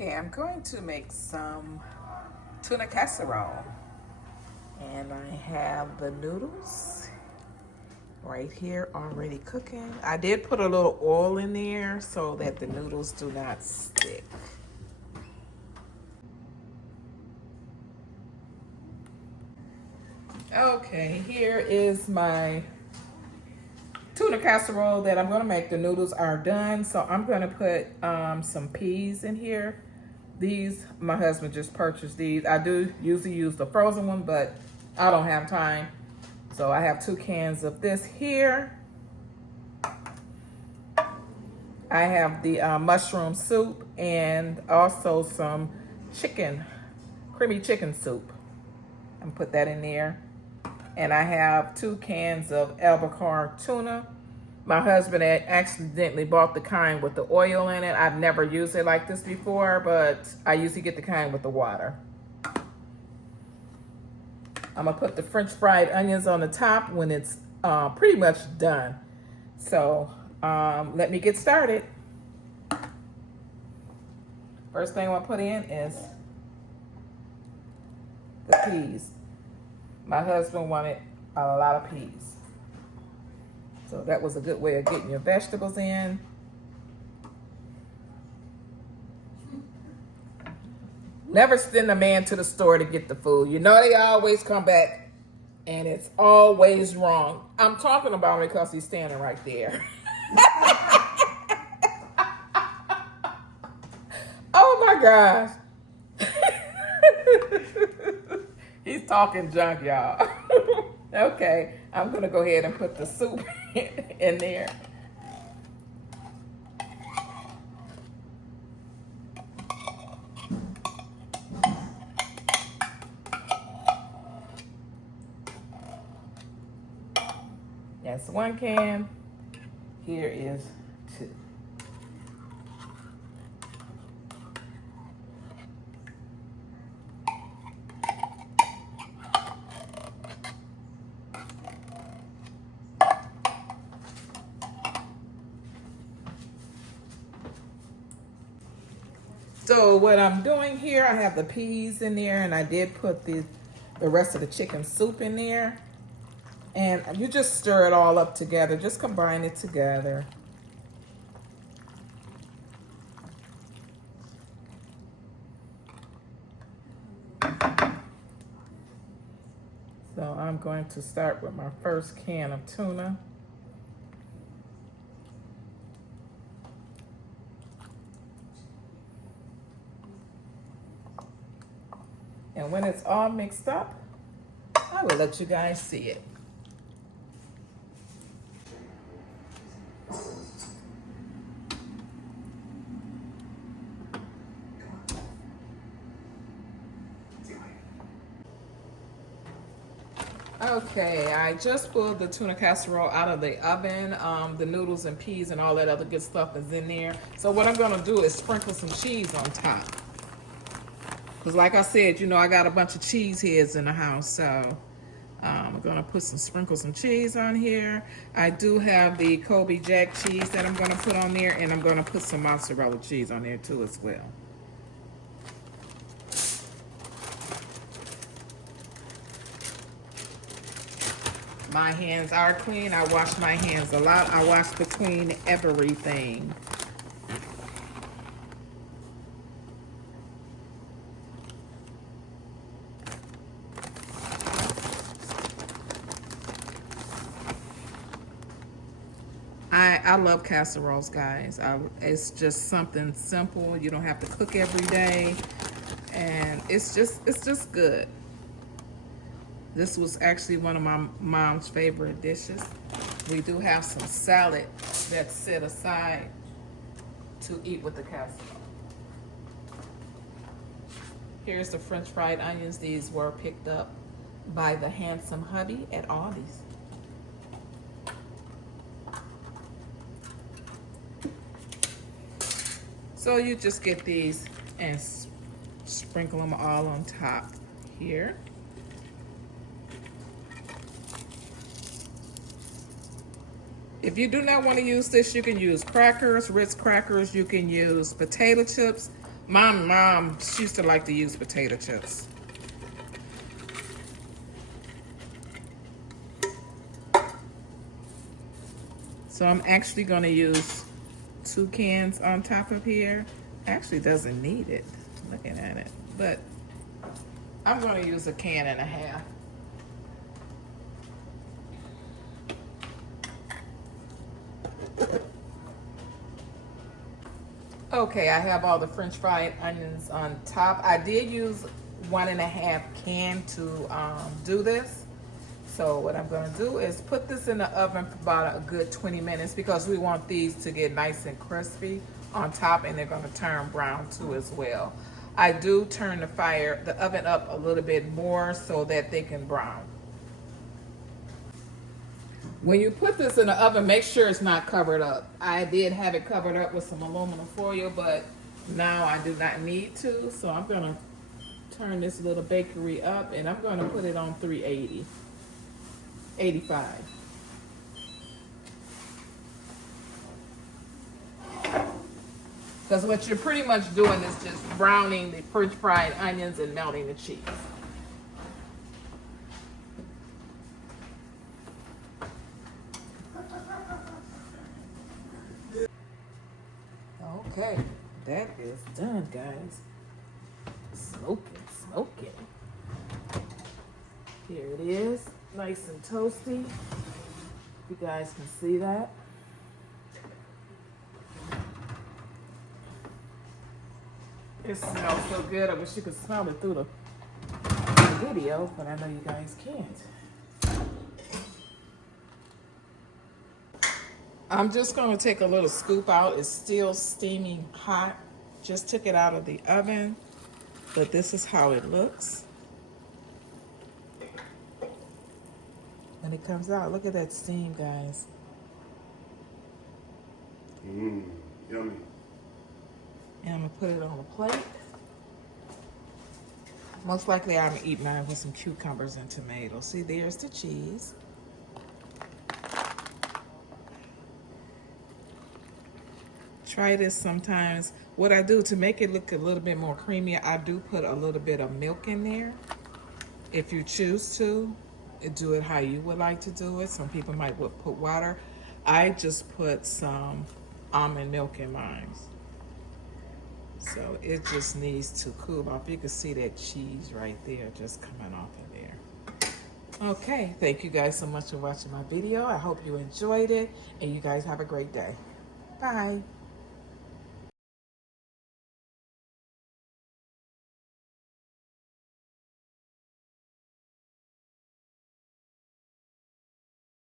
Okay, I'm going to make some tuna casserole. And I have the noodles right here already cooking. I did put a little oil in there so that the noodles do not stick. Okay, here is my tuna casserole that I'm gonna make. The noodles are done, so I'm gonna put some peas in here. These, my husband just purchased these. I do usually use the frozen one, but I don't have time. So I have 2 cans of this here. I have the mushroom soup and also some chicken, creamy chicken soup. I'm put that in there. And I have 2 cans of albacore tuna. My husband had accidentally bought the kind with the oil in it. I've never used it like this before, but I usually get the kind with the water. I'm gonna put the French fried onions on the top when it's pretty much done. So let me get started. First thing I'm gonna put in is the peas. My husband wanted a lot of peas. So that was a good way of getting your vegetables in. Never send a man to the store to get the food. You know they always come back and it's always wrong. I'm talking about him because he's standing right there. Oh my gosh. He's talking junk, y'all. Okay, I'm gonna go ahead and put the soup in there. That's 1 can. Here is 2. So what I'm doing here, I have the peas in there, and I did put the rest of the chicken soup in there. And you just stir it all up together. Just combine it together. So I'm going to start with my first can of tuna. And when it's all mixed up, I will let you guys see it. Okay, I just pulled the tuna casserole out of the oven. The noodles and peas and all that other good stuff is in there. So what I'm gonna do is sprinkle some cheese on top. Because like I said, you know, I got a bunch of cheese heads in the house, so I'm gonna put some sprinkles some cheese on here. I do have the Kobe Jack cheese that I'm gonna put on there, and I'm gonna put some mozzarella cheese on there too as well. My hands are clean. I wash my hands a lot. I wash between everything. I love casseroles, guys. It's just something simple. You don't have to cook every day, and it's just good. This was actually one of my mom's favorite dishes. We do have some salad that's set aside to eat with the casserole. Here's the French fried onions. These were picked up by the handsome hubby at Aldi's. So you just get these and sprinkle them all on top here. If you do not want to use this, you can use crackers, Ritz crackers. You can use potato chips. My mom, she used to like to use potato chips. So I'm actually going to use 2 cans on top of here. Actually doesn't need it, looking at it. But I'm going to use 1.5 cans. Okay, I have all the French fried onions on top. I did use 1.5 cans to do this. So what I'm going to do is put this in the oven for about a good 20 minutes because we want these to get nice and crispy on top, and they're going to turn brown too as well. I do turn the oven up a little bit more so that they can brown. When you put this in the oven, make sure it's not covered up. I did have it covered up with some aluminum foil, but now I do not need to. So I'm going to turn this little bakery up, and I'm going to put it on 380. 85. Because what you're pretty much doing is just browning the French fried onions and melting the cheese. Okay, that is done, guys. Smoking, smoking. Here it is. Nice and toasty. You guys can see that. It smells so good. I wish you could smell it through the video, but I know you guys can't. I'm just going to take a little scoop out. It's still steaming hot. Just took it out of the oven, but this is how it looks. When it comes out, look at that steam, guys. Mmm, yummy. And I'm gonna put it on a plate. Most likely I'm gonna eat mine with some cucumbers and tomatoes. See, there's the cheese. Try this sometimes. What I do to make it look a little bit more creamy, I do put a little bit of milk in there. If you choose to, do it how you would like to do it. Some people might put water. I just put some almond milk in mine. So it just needs to cool off. You can see that cheese right there just coming off of there. Okay, thank you guys so much for watching my video. I hope you enjoyed it, and you guys have a great day. Bye.